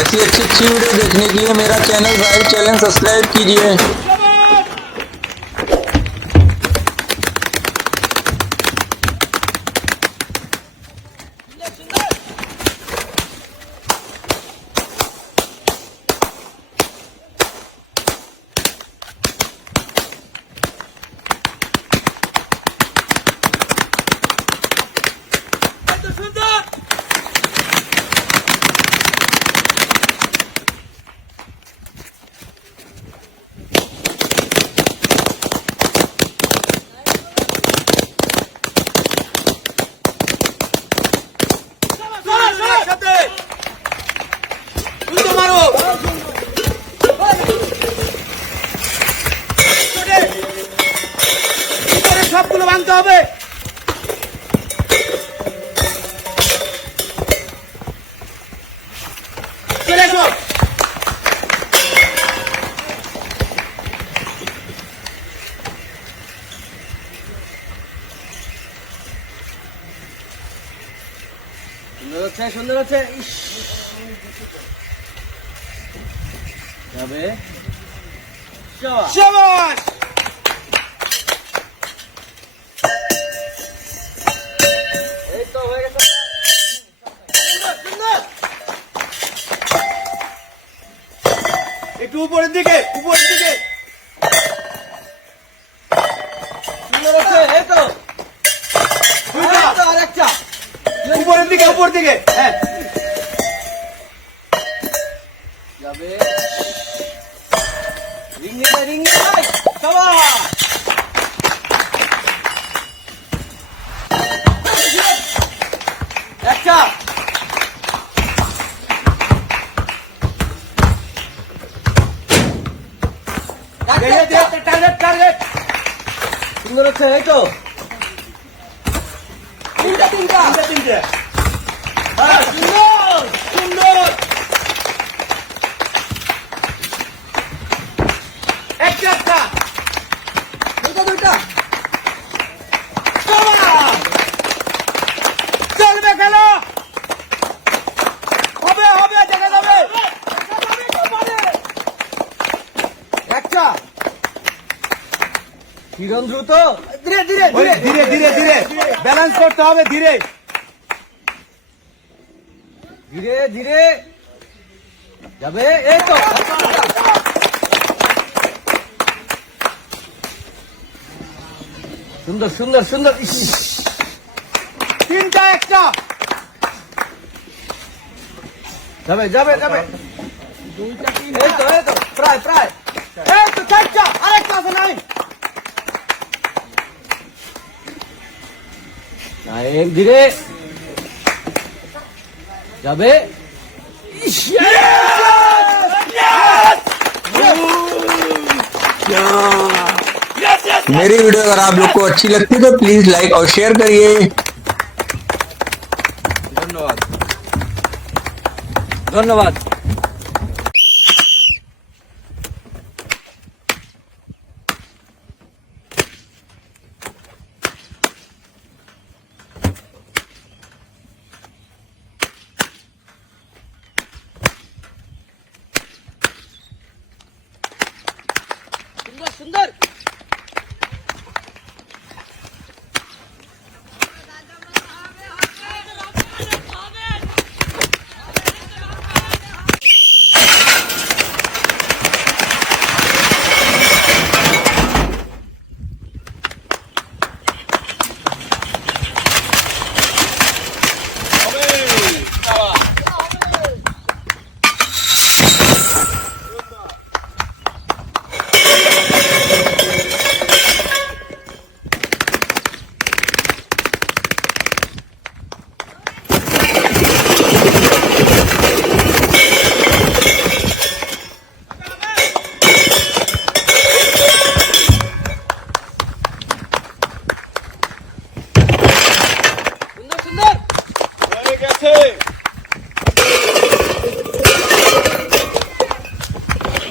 ऐसी अच्छी अच्छी वीडियो देखने के लिए मेरा चैनल राइड चैलेंज सब्सक्राइब कीजिए। সবগুলো ভাঙতে হবে। চলে এসো। সুন্দর হচ্ছে, সুন্দর হচ্ছে। যাবে শাবাশ। এই তো হয়ে গেছে। একটু উপরের দিকে, উপরের দিকে। সুন্দর হচ্ছে। এই তো আরেকটা উপরের দিকে, উপর দিকে। হ্যাঁ যাবে। রিং নিয়ে যায়, রিং নিয়ে যায়। শাবাশ। একটা টার্গেট, টার্গেট। সুন্দর হচ্ছে। এই তো তিনটা, তিনটা, তিনটে। হ্যাঁ সুন্দর, সুন্দর। একটা, একটা, দুইটা, দুইটা। চলবে খেলো, হবে, হবে, দেখা যাবে। একটা কিরণ দ্রুত, ধীরে ধীরে ধীরে ধীরে ধীরে ধীরে ব্যালেন্স করতে হবে। ধীরে ধীরে ধীরে যাবে। এই তো সুন্দর, সুন্দর, সুন্দর। তিনটা, একটা যাবে, যাবে, যাবে। দুইটা, তিন। এই তো, এই তো প্রায়, প্রায়। এই তো চারটা, আরেকটা আছে নাই। ধীরে যাবে। मेरी वीडियो अगर आप लोग को अच्छी लगती है तो प्लीज लाइक और शेयर करिए। धन्यवाद, धन्यवाद। सुंदर, सुंदर।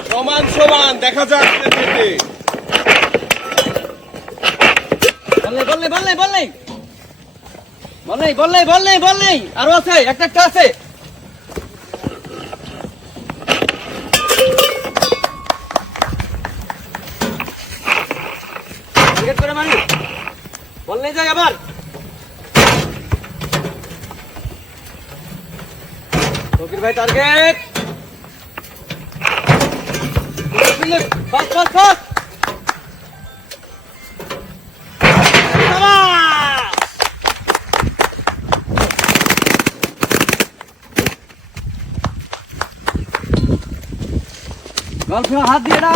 সমান সমান দেখা যাক। বল নেই, বল নেই, বল নেই, বল নেই, বল নেই, বল নেই, বল নেই, বল নেই। আরো আছে, একটা একটা আছে। যাই আবার। ফকির ভাই টার্গেট। Fast fast fast. গল্প হাত দিয়ে না।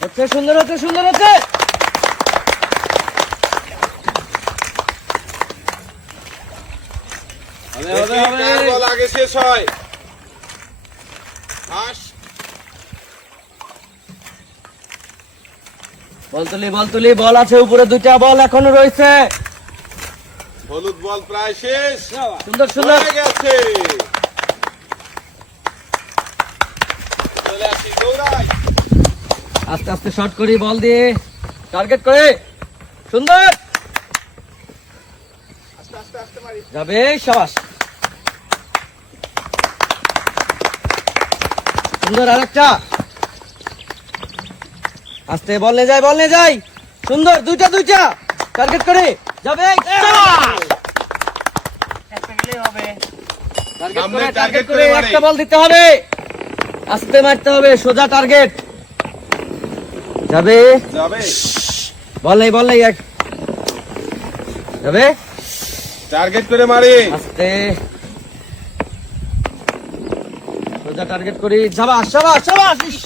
হচ্ছে সুন্দর হচ্ছে সুন্দর হচ্ছে। দেখি কার বল আগে শেষ হয়। হাস বল তুলি বল আছে উপরে, দুইটা বল এখনো রয়েছে। হলুদ বল প্রায় শেষ। সুন্দর সুন্দর। হয়ে গেছে। চলে আসি দৌড়াই। আস্তে আস্তে শট করি বল দিয়ে, টার্গেট করে। সুন্দর আস্তে আস্তে আস্তে মারি। যাবে, সাবাস। সুন্দর আরেকটা। আস্তে বল নিয়ে যায়, বল নিয়ে যায়। সুন্দর, দুইটা দুইটা টার্গেট করে যাবে। সামনে টার্গেট করে মারে। একটা বল দিতে হবে, আস্তে মারতে হবে, সোজা টার্গেট যাবে। যাবে। বল নেই এক যাবে। টার্গেট করে মারি। আস্তে সোজা টার্গেট করি, সাবাস সাবাস সাবাস। ইস!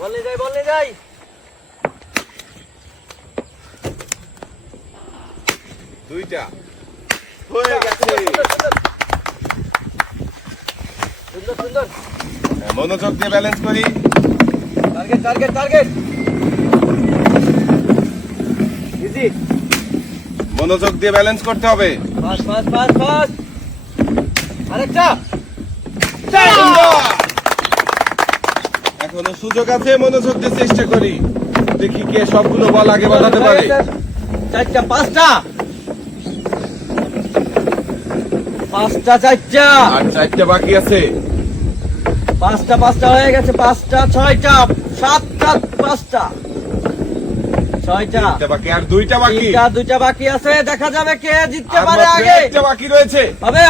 বল নিয়ে যাই। দুইটা হয়ে গেছে। সুন্দর সুন্দর। মনোযোগ দিয়ে ব্যালেন্স করি। Target easy. মনোযোগ দিয়ে ব্যালেন্স করতে হবে। ফাস্ট আরেকটা। সুন্দর। এখনো সুযোগ আছে, মনোযোগ দিয়ে চেষ্টা করি। দেখি কে সবগুলো বল আগে বাঁধাতে পারে। চারটা পাঁচটা চারটা। আর চারটা বাকি আছে। পাঁচটা হয়ে গেছে। পাঁচটা, ছয়টা, সাতটা, পাঁচটা, ছয়টা। তিনটা বাকি আর দুইটা বাকি। দুইটা বাকি আছে, দেখা যাবে কে জিততে আর পারে মাত্র আগে। একটা বাকি রয়েছে। হবে